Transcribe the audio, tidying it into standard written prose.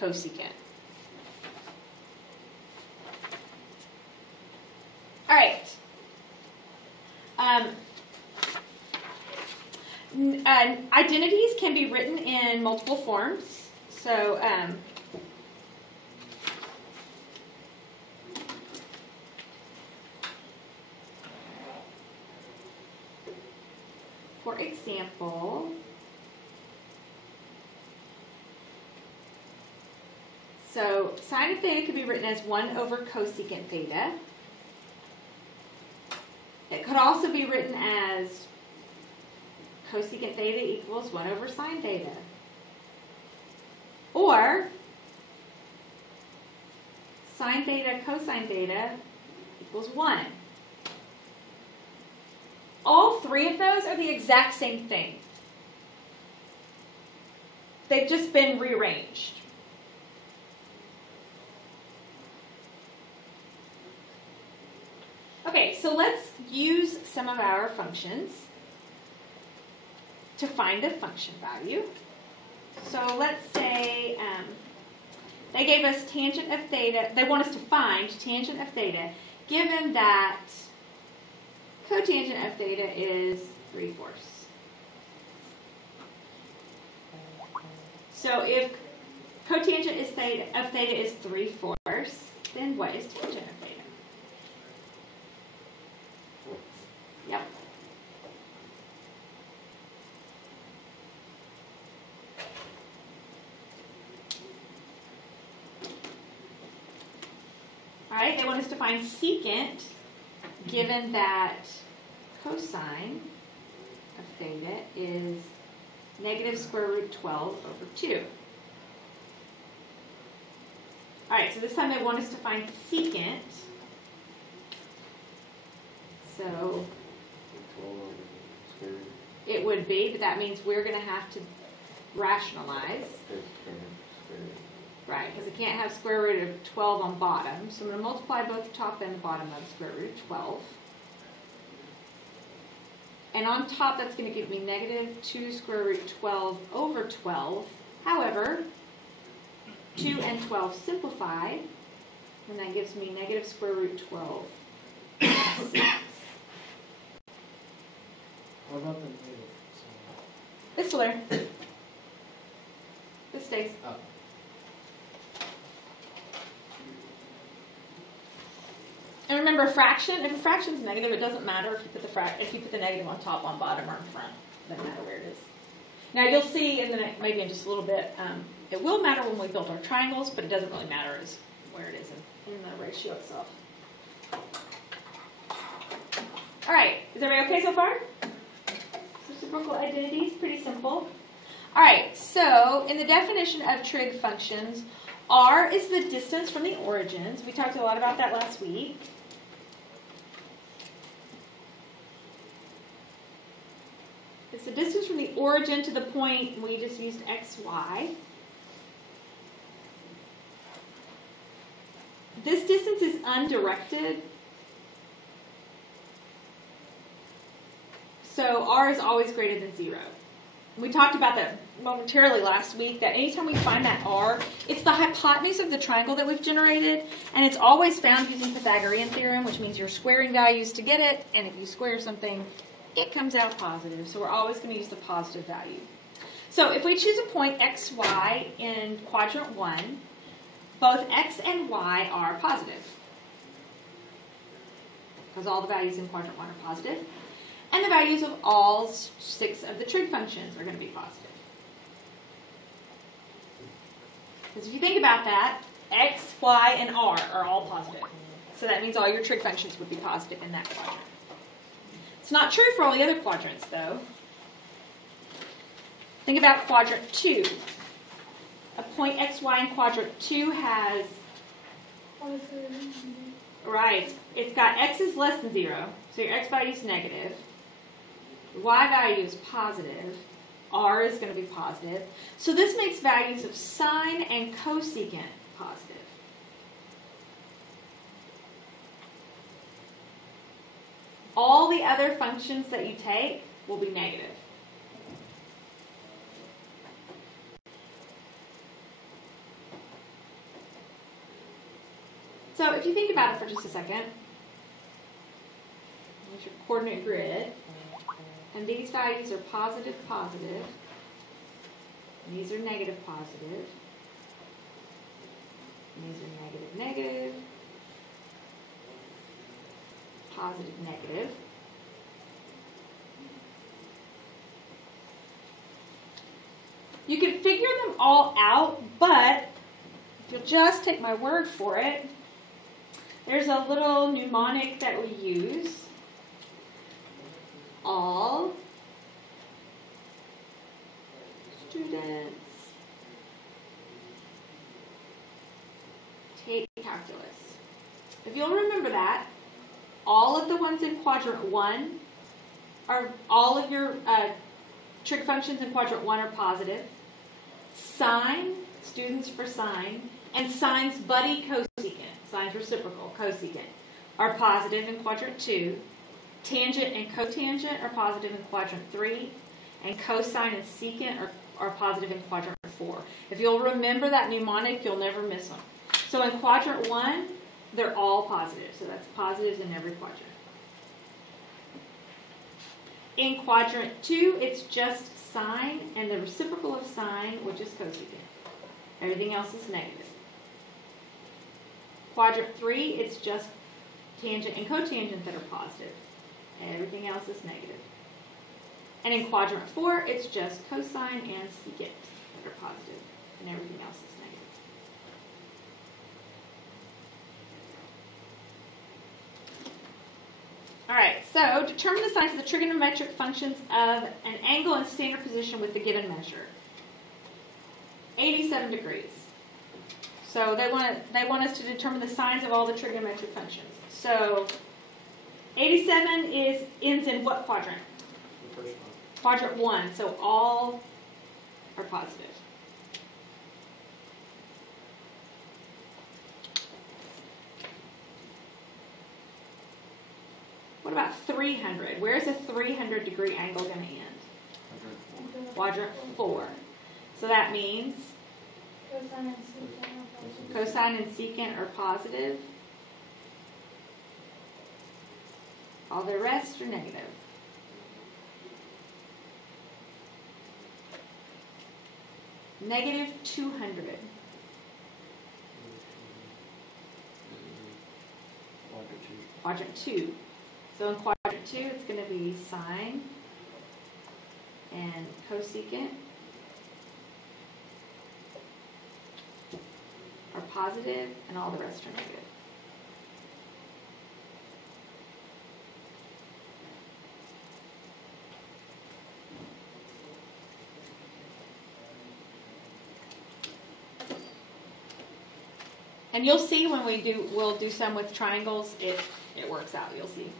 cosecant. All right. Identities can be written in multiple forms. So for example, so sine of theta could be written as 1 over cosecant theta. It could also be written as cosecant theta equals 1 over sine theta. Or sine theta cosine theta equals 1. All three of those are the exact same thing. They've just been rearranged. Okay, so let's use some of our functions to find a function value. So let's say they gave us tangent of theta. They want us to find tangent of theta, given that cotangent of theta is 3/4. So if cotangent of theta is 3/4, then what is tangent of theta? Yep. All right, they want us to find secant, given that cosine of theta is negative square root 12 over 2. All right, so this time they want us to find secant. So it would be, but that means we're going to have to rationalize. Right, because it can't have square root of 12 on bottom. So I'm going to multiply both the top and the bottom of square root of 12. And on top, that's going to give me negative 2 square root 12 over 12. However, 2 and 12 simplify, and that gives me negative square root 12. 6. What about the negative? It's still there. This stays. Oh. And remember, a fraction. If a fraction is negative, it doesn't matter if you put the negative on top, on bottom, or in front. It doesn't matter where it is. Now you'll see maybe in just a little bit. It will matter when we build our triangles, but it doesn't really matter where it is in the ratio itself. All right, is everybody okay so far? Reciprocal identities, pretty simple. All right, so in the definition of trig functions, r is the distance from the origins. We talked a lot about that last week. It's the distance from the origin to the point. We just used x, y. This distance is undirected. So r is always greater than 0. We talked about that momentarily last week, that anytime we find that r, it's the hypotenuse of the triangle that we've generated, and it's always found using Pythagorean theorem, which means you're squaring values to get it, and if you square something, it comes out positive. So we're always going to use the positive value. So if we choose a point x, y in quadrant 1, both x and y are positive, because all the values in quadrant 1 are positive. And the values of all 6 of the trig functions are going to be positive. Because if you think about that, x, y, and r are all positive. So that means all your trig functions would be positive in that quadrant. It's not true for all the other quadrants, though. Think about quadrant 2. A point x, y in quadrant 2 has... Right. It's got x is less than 0, so your x value is negative. Y value is positive. R is going to be positive. So this makes values of sine and cosecant positive. All the other functions that you take will be negative. So if you think about it for just a second, there's your coordinate grid, and these values are positive, positive, and these are negative, positive, and these are negative, negative, positive, negative. You can figure them all out, but if you'll just take my word for it, there's a little mnemonic that we use. All students take calculus. If you'll remember that, all of the ones in quadrant 1 are, all of your trig functions in quadrant 1 are positive. Sine, students for sine, and sine's buddy cosecant, sine's reciprocal, cosecant, are positive in quadrant 2. Tangent and cotangent are positive in quadrant 3. And cosine and secant are positive in quadrant 4. If you'll remember that mnemonic, you'll never miss them. So in quadrant 1, they're all positive. So that's positives in every quadrant. In quadrant 2, it's just sine and the reciprocal of sine, which is cosecant. Everything else is negative. Quadrant 3, it's just tangent and cotangent that are positive. And everything else is negative. And in quadrant 4, it's just cosine and secant that are positive, and everything else is negative. All right, so determine the signs of the trigonometric functions of an angle in standard position with the given measure. 87 degrees. So they want us to determine the signs of all the trigonometric functions. So 87 ends in what quadrant? The first one. Quadrant 1, so all are positive. What about 300? Where's a 300 degree angle going to end? Quadrant 4. So that means cosine and secant are positive. All the rest are negative. Negative 200. Quadrant 2. So in quadrant 2, it's going to be sine and cosecant are positive, and all the rest are negative. And you'll see when we'll do some with triangles, it works out. You'll see.